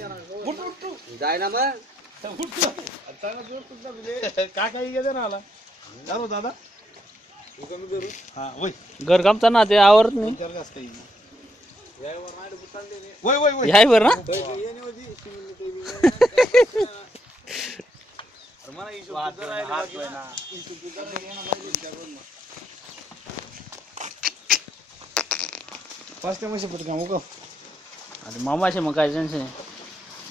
जाय ना मग काय गेले ना आला दादा घर कामचा ना ते आवरत नाही याय बर ना पाच टाइम पट काम का अरे मामाचे मग काय टेन्शन आहे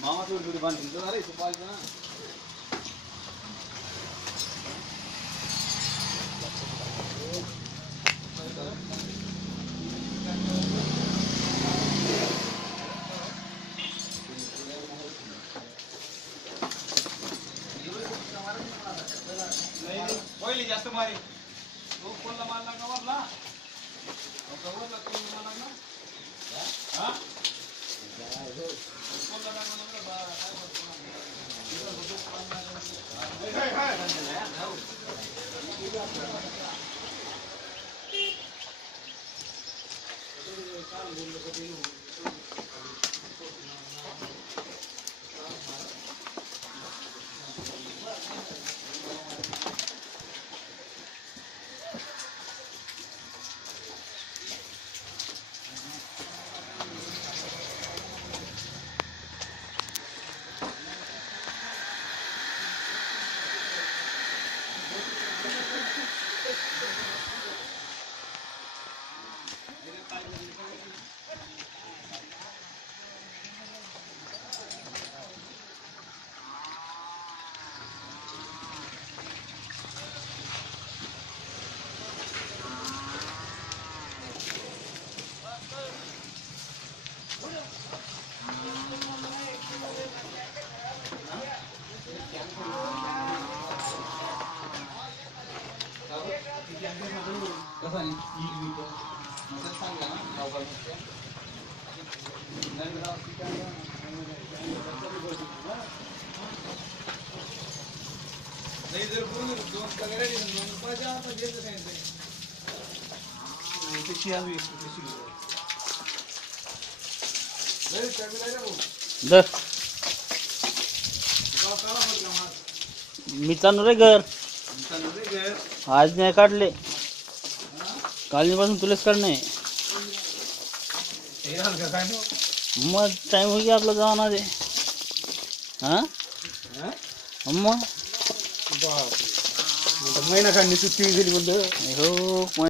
मामा थोडी बांधून अरे तू पाहिजे ना पहिली जास्त मारी तो कोणला मारला का वरला वरला कोणला मारला ना हा कोणला मी चालू रे घर आज नाही काढले कालपासून तुलाच काढणे मग टाइम हो गया आपला जाणार आहे हा मग महिना काढणी सुट्टी गेली म्हणलं हो